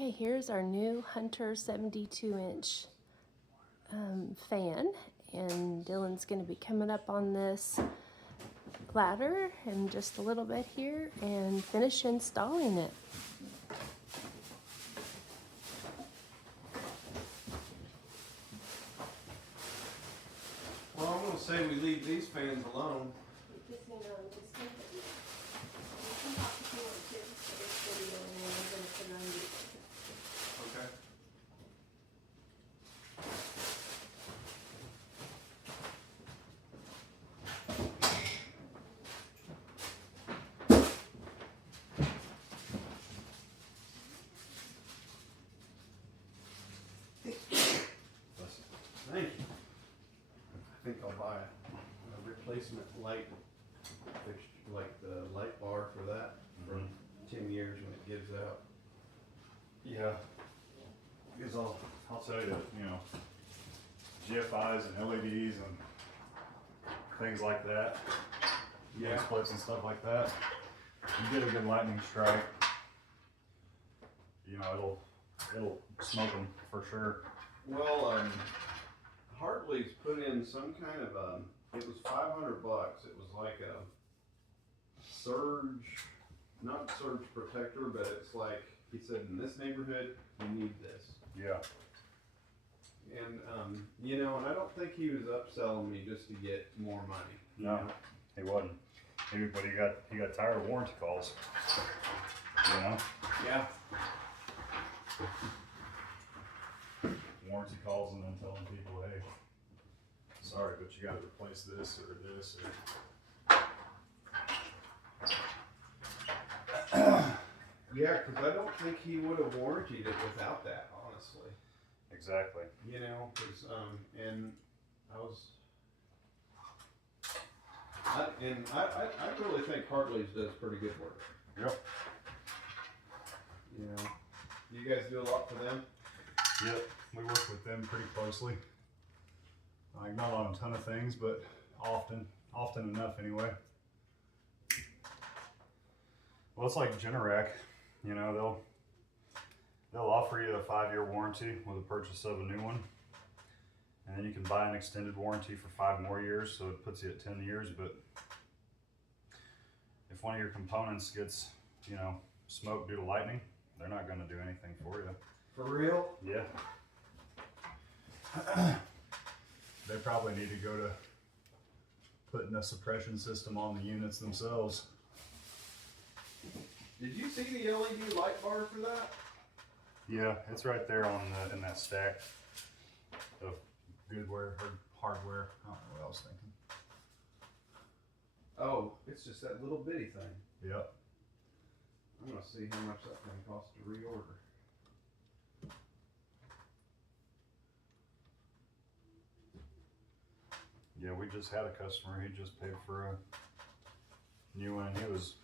Okay, here's our new Hunter 72-inch fan, and Dylan's going to be coming up on this ladder in just a little bit here and finish installing it. Well, I'm going to say we leave these fans alone. Okay. Thank you. I think I'll buy a replacement light fixture, like the light bar for that, for 10 years when it gives out. Yeah, because I'll tell you, GFIs and LEDs and things like that, Yeah. splits and stuff like that. You get a good lightning strike, it'll smoke them for sure. Well, Hartley's put in some kind of it was $500. It was like a surge, not surge protector, but it's like, he said, in this neighborhood, you need this. Yeah. And, and I don't think he was upselling me just to get more money. No, he wasn't. But he got tired of warranty calls. Yeah. Warranty calls and then telling people, hey, sorry, but you got to replace this or this or. Yeah, because I don't think he would have warranted it without that, honestly. Exactly. Because, and I was, I really think Hartley's does pretty good work. Yep. You guys do a lot for them? Yep, we work with them pretty closely. Like, not on a ton of things, but often enough anyway. Well, it's like Generac, they'll offer you a 5-year warranty with the purchase of a new one. And then you can buy an extended warranty for 5 more years, so it puts you at 10 years. But if one of your components gets, smoked due to lightning, they're not going to do anything for you. For real? Yeah. They probably need to go to putting a suppression system on the units themselves. Did you see the LED light bar for that? Yeah, it's right there in that stack of goodware or hardware. I don't know what I was thinking. Oh, it's just that little bitty thing. Yep. I'm gonna see how much that thing costs to reorder. Yeah, we just had a customer. He just paid for a new one. He was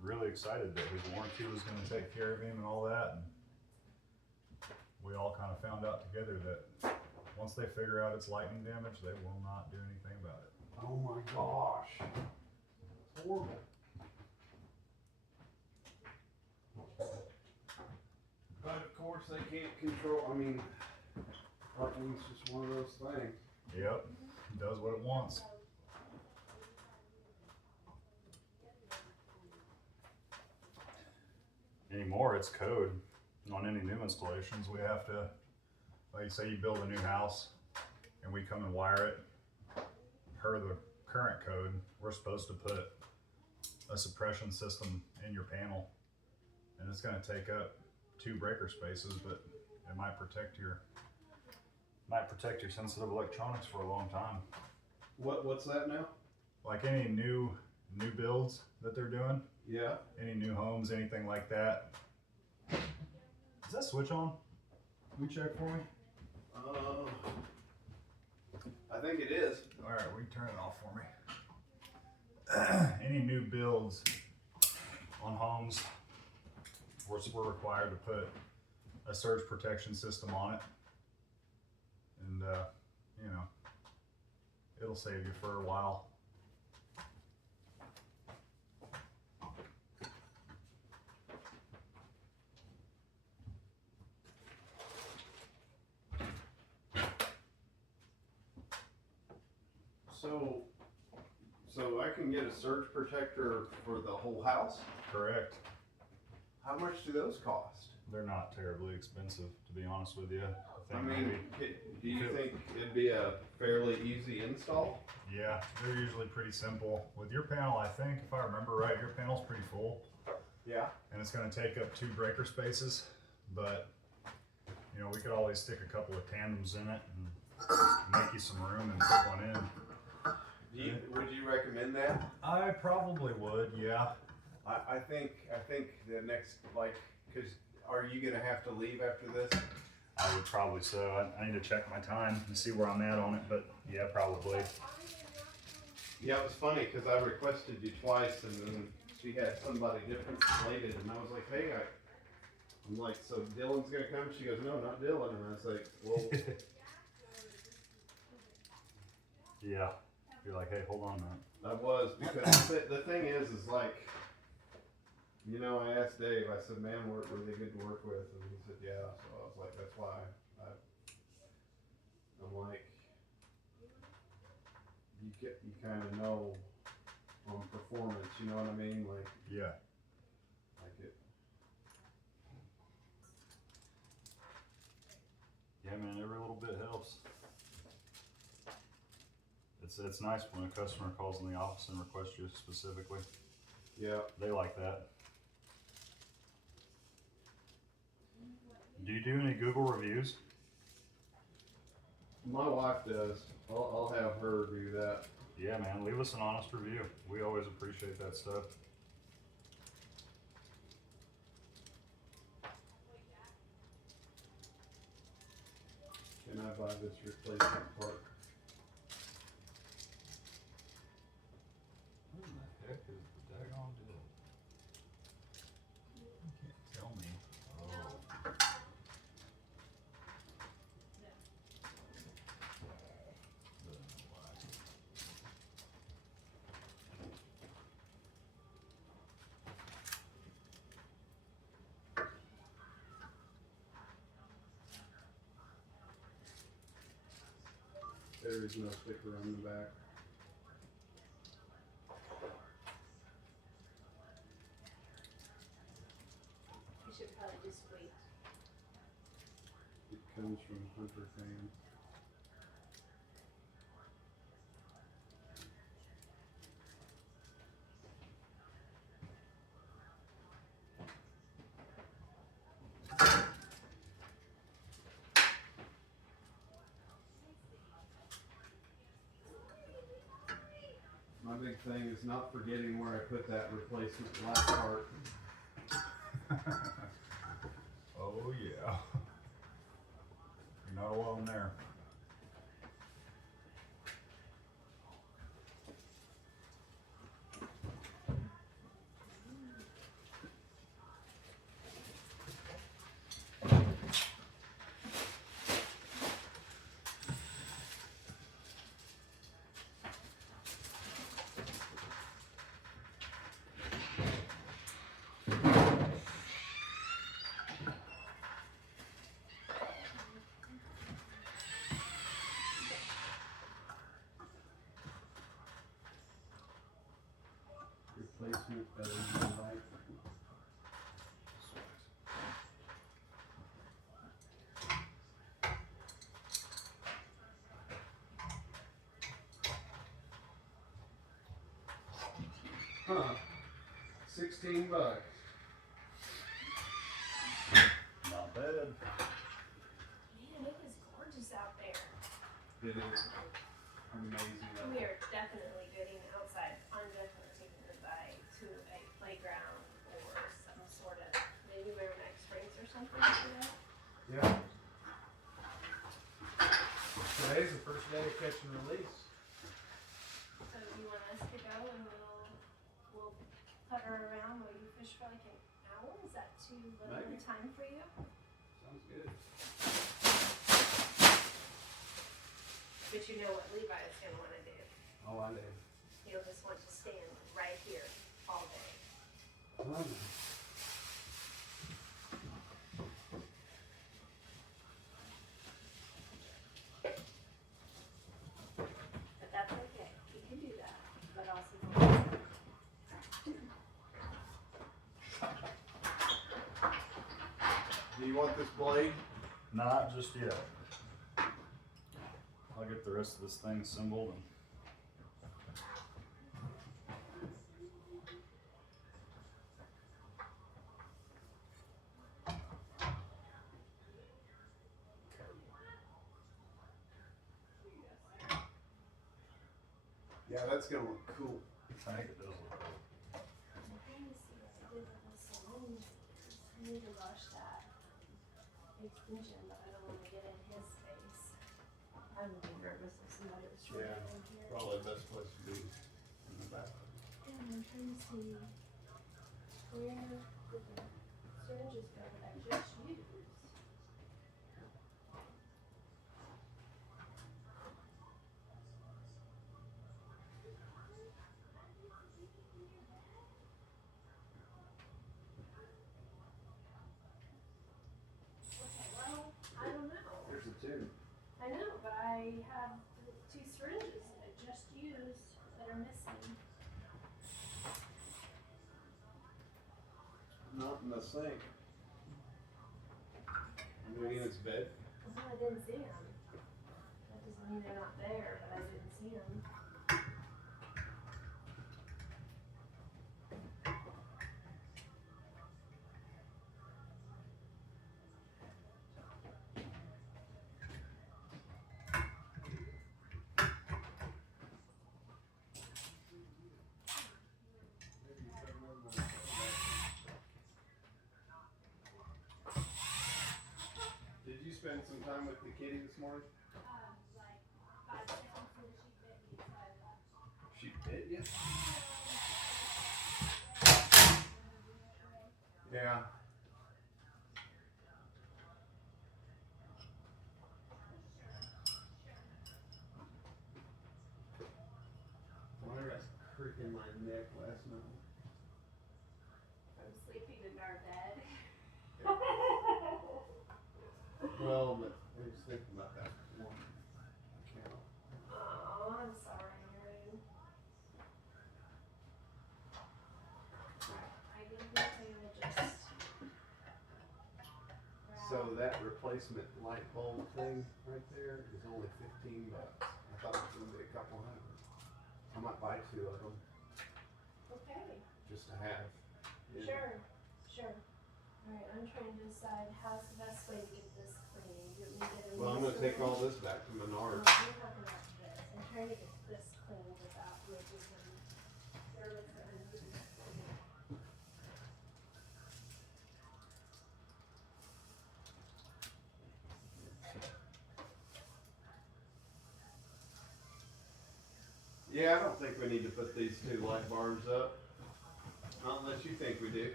really excited that his warranty was going to take care of him and all that. And we all kind of found out together that once they figure out it's lightning damage, they will not do anything about it. Oh my gosh. It's horrible. But of course they can't control, lightning's just one of those things. Yep, it does what it wants. Anymore, it's code. On any new installations, we have to, like, say you build a new house and we come and wire it per the current code, we're supposed to put a suppression system in your panel, and it's going to take up 2 breaker spaces, but it might protect your sensitive electronics for a long time. What's that now? Like any new builds that they're doing, Yeah. any new homes, anything like that. Is that switch on? Will you check for me? I think it is. All right, we can turn it off for me. Any new builds on homes, we're required to put a surge protection system on it, and it'll save you for a while. So I can get a surge protector for the whole house? Correct. How much do those cost? They're not terribly expensive, to be honest with you. I mean, do you think it'd be a fairly easy install? Yeah, they're usually pretty simple. With your panel, I think, if I remember right, your panel's pretty full. Yeah. And it's gonna take up 2 breaker spaces, but you know, we could always stick a couple of tandems in it and make you some room and put one in. Would you recommend that? I probably would, yeah. I think the next, like, cause are you gonna have to leave after this? I would probably so. I need to check my time and see where I'm at on it, but yeah, probably. Yeah, it was funny because I requested you twice and then she had somebody different slated and I was like, hey, I'm like, so Dylan's gonna come? She goes, no, not Dylan. And I was like, well, Yeah. You're like, hey, hold on a minute. I was, because the thing is like, you know, I asked Dave, I said, man, were they good to work with? And he said, yeah. So I was like, that's why I'm like, you kind of know on performance, you know what I mean? Like, Yeah. like it. Yeah, man, every little bit helps. It's nice when a customer calls in the office and requests you specifically. Yeah. They like that. Do you do any Google reviews? My wife does. I'll have her do that. Yeah, man, leave us an honest review. We always appreciate that stuff. Can I buy this replacement part? Who the heck is the daggone deal? You can't tell me. Oh. There is no sticker on the back. You should probably just wait. It comes from Hunter Fan. My big thing is not forgetting where I put that replacement black part. Oh yeah. You're not alone there. Replacement LED light. Huh. $16. Not bad. Man, it is gorgeous out there. It is amazing. We are definitely getting outside. I'm definitely taking the bike to a playground or some sort of, maybe Merrimack Springs or something like that. Yeah. Today's the first day of catch and release. So you want us to go and we'll putter around while you fish for like an hour? Is that too little Maybe. time for you? Sounds good. But you know what Levi is gonna wanna do. Oh, I did. He'll just want to stand right here all day. Oh, But that's okay. Do you want this blade? Not just yet. I'll get the rest of this thing assembled and Yeah, that's gonna look cool. I think it does look good. I'm trying to see what I did with the syringe. I need to wash that extension, but I don't want to get in his space. I would be nervous if somebody was trying to get in here. Probably the best place to be in the back. And I'm trying to see where did the syringes go that I just used. Okay, well, I don't know. Here's the two. I know, but I have the 2 syringes that I just used that are missing. Not in the sink. Maybe in its bed. Well, I didn't see them. That doesn't mean they're not there, but I didn't see them. Did you spend some time with the kitty this morning? Like 5 seconds and she bit me, so I left. She bit you? Yeah. Well, I got crick in my neck last night. From sleeping in our bed. Well, but I was thinking about that one account. Oh, I'm sorry, Aaron. I think that they will just. So that replacement light bulb thing right there is only $15. I thought it was gonna be a couple hundred. I might buy 2 of them Okay. just to have. Yeah. Sure. Alright, I'm trying to decide how's the best way to get this clean. Do you want me to get a Well, I'm gonna take all this back to No, Menards. I'm talking about this. I'm trying to get this clean without making him nervous or uneasy. Yeah, I don't think we need to put these 2 light bars up. Not unless you think we do.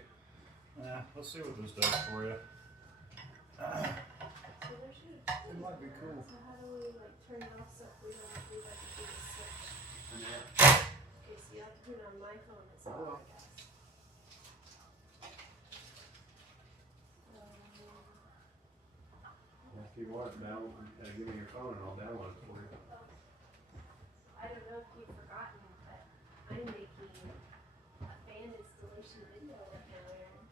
Yeah, let's see what this does for you. So there should. It might be cool. So how do we like turn it off so we don't have to do like a big switch? And that, Okay, so you have to put it on my phone as well, I guess. if you want, give me your phone and I'll download it for you. I don't know if you've forgotten, but I'm making a fan installation video right now, Aaron.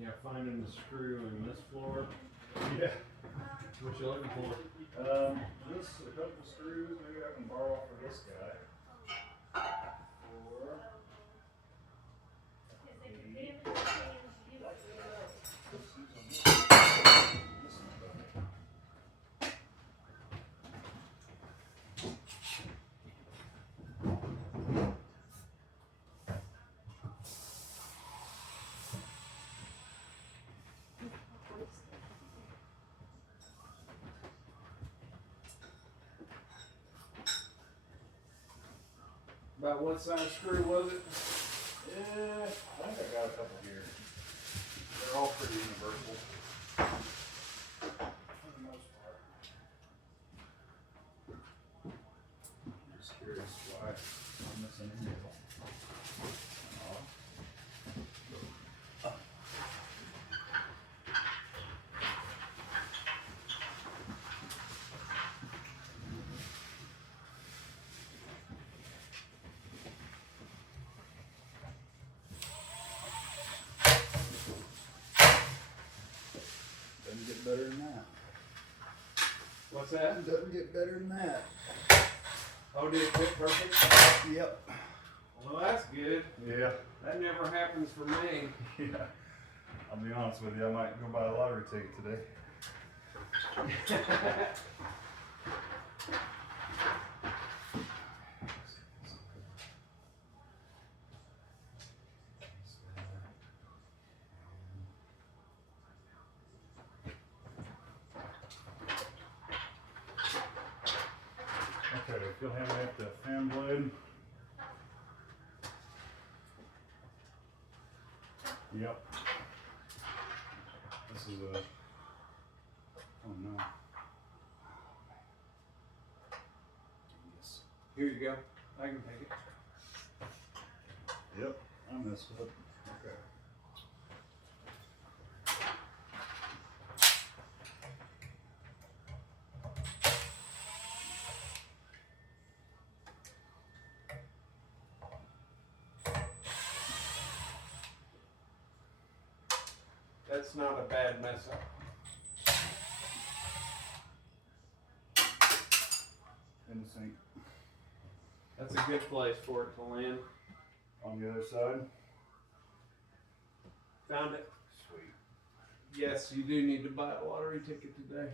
Yeah, finding the screw in this floor. Yeah. What you looking for? Just a couple screws. Maybe I can borrow off of this guy. Or Because they could damage the fans, you don't really know. let's use them. This one's better. About what size screw was it? Yeah, I think I got a couple here. They're all pretty universal. For the most part. I'm just curious why I'm missing a needle. Oh. Doesn't get better than that. What's that? Doesn't get better than that. Oh, did it fit perfect? Yep. Well, that's good. Yeah. That never happens for me. Yeah. I'll be honest with you, I might go buy a lottery ticket today. Okay, feel hand me up the fan blade. Yep. This is a, oh no. Yes. Here you go. I can take it. Yep, I messed up. Okay. That's not a bad mess up. In the sink. That's a good place for it to land. On the other side. Found it. Sweet. Yes, you do need to buy a lottery ticket today.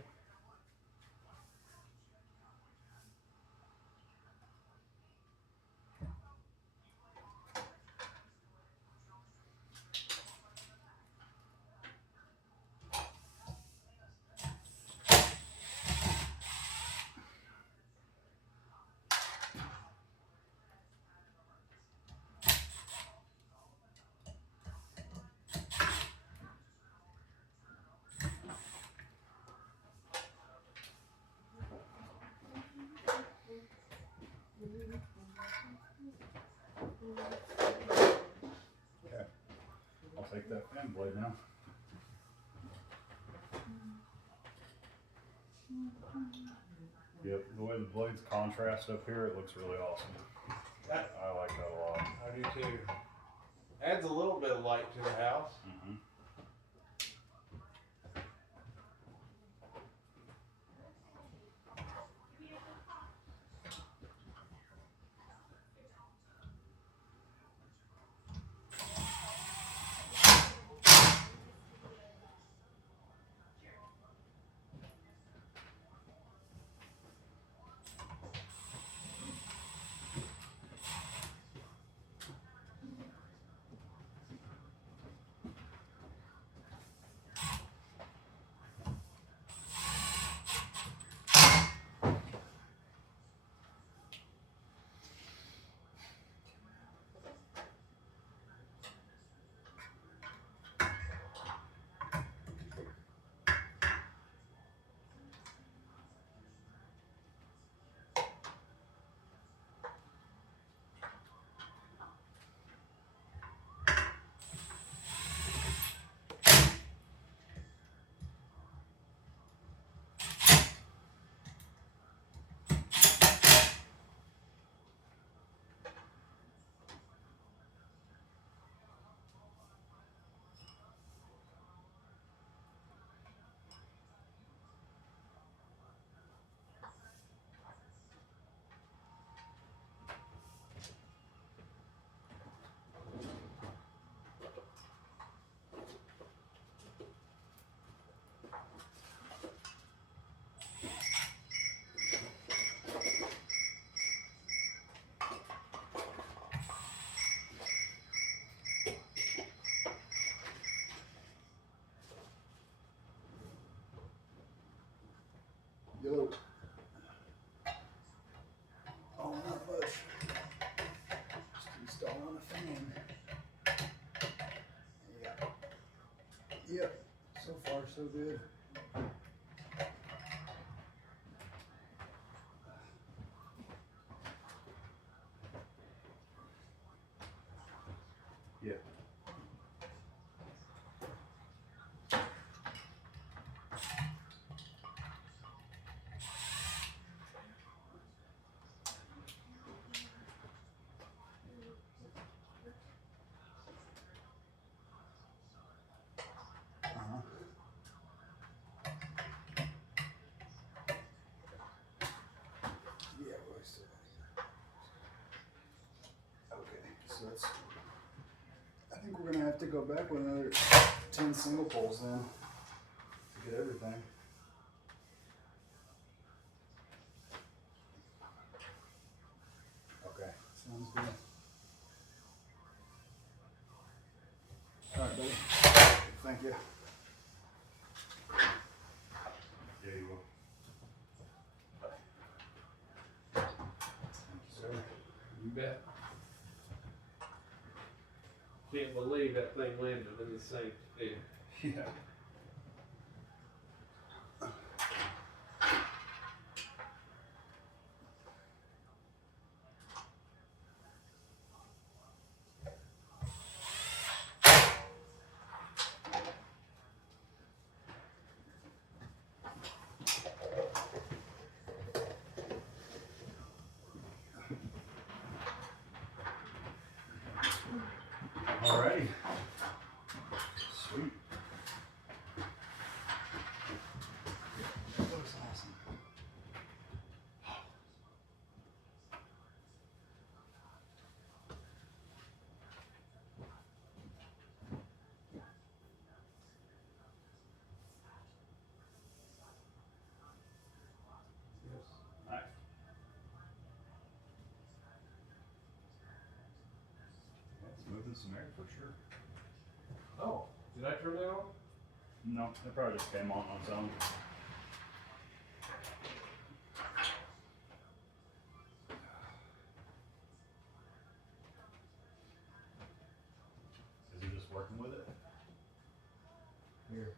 Okay. I'll take that fan blade now. Yep, the way the blades contrast up here, it looks really awesome. I like that a lot. I do too. Adds a little bit of light to the house. Mm-hmm. Yep, so far so good. Yep. Uh-huh. Yeah, well, I still okay, so that's, I think we're gonna have to go back with another 10 single poles then to get everything. Okay, sounds good. Alright, buddy. Thank you. Yeah, you will. Thank you, sir. You bet. Can't believe that thing landed in the sink too. Yeah. Alrighty. Sweet. That looks awesome. Nice. That's moving some air for sure. Oh, did I turn that on? No, it probably just came on its own. Is he just working with it? Here.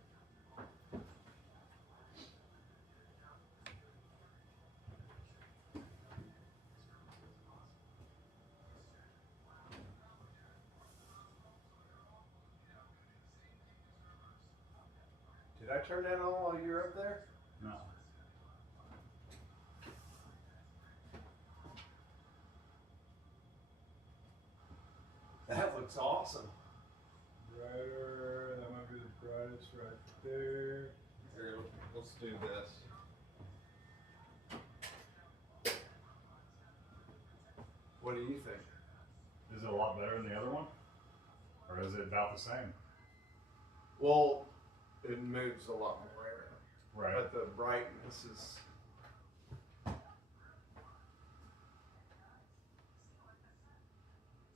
Did I turn that on while you were up there? No. That looks awesome. Brighter, that might be the brightest right there. Here, let's do this. What do you think? Is it a lot better than the other one? Or is it about the same? Well, it moves a lot more air, Right. but the brightness is.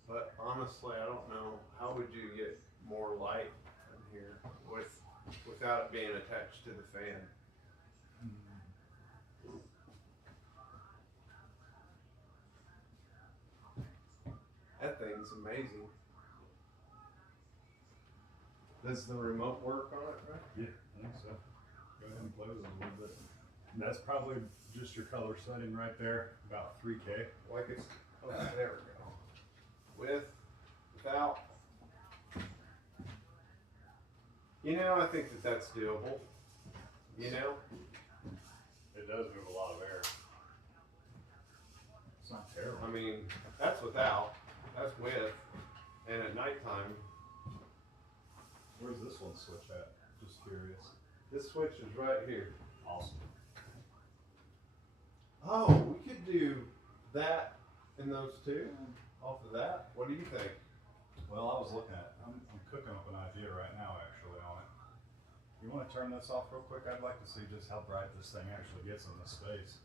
But honestly, I don't know, how would you get more light in here without it being attached to the fan? That thing's amazing. Does the remote work on it, right? Yeah, I think so. Go ahead and play with it a little bit. That's probably just your color setting right there, about 3K. Like it's, oh, there we go. With, without. You know, I think that that's doable. You know? It does move a lot of air. It's not terrible. I mean, that's without, that's with, and at nighttime, Where's this one switch at? Just curious. this switch is right here. Awesome. Oh, we could do that and those two off of that. What do you think? Well, I was looking at, I'm cooking up an idea right now actually on it. You want to turn this off real quick? I'd like to see just how bright this thing actually gets in the space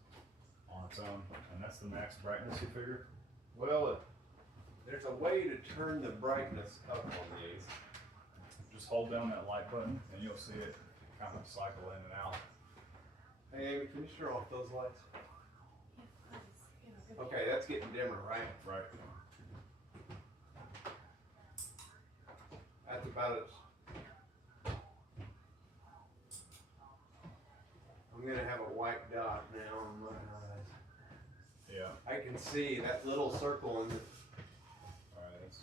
on its own. And that's the max brightness you figure? Well, there's a way to turn the brightness up on these. Just hold down that light button and you'll see it kind of cycle in and out. Hey Amy, can you turn off those lights? Yeah, please. Okay, that's getting dimmer, right? Right. That's about it. gonna have a white dot now on my eyes. Yeah. I can see that little circle in the. Alright, that's.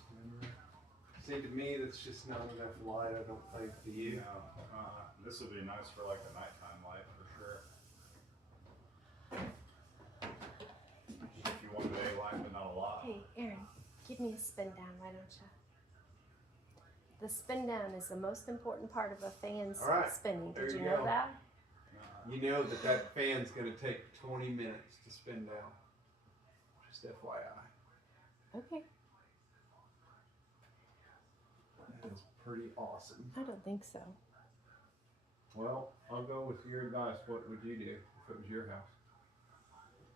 See, to me, that's just not enough light. I don't think. To you? No, this would be nice for like a nighttime light for sure. If you wanted a light, but not a lot. Hey, Aaron, give me a spin down, why don't you? The spin down is the most important part of a fan's All right, spinning. there Did you you know go. that? You know that fan's gonna take 20 minutes to spin down. Just FYI. Okay, That is pretty awesome. I don't think so. Well, I'll go with your advice. What would you do if it was your house?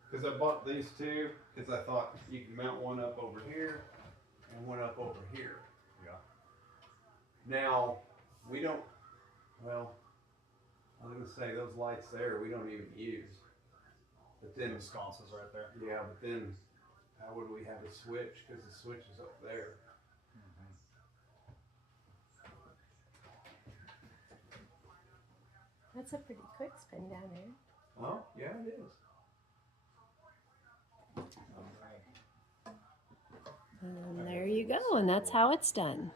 Because I bought these two because I thought you can mount one up over here and one up over here. Yeah. Now, we don't, well, I was going to say those lights there we don't even use. But then, The sconces right there. yeah, but then how would we have a switch? Because the switch is up there. That's a pretty quick spin down there. Oh, yeah, it is. And there you go, and that's how it's done.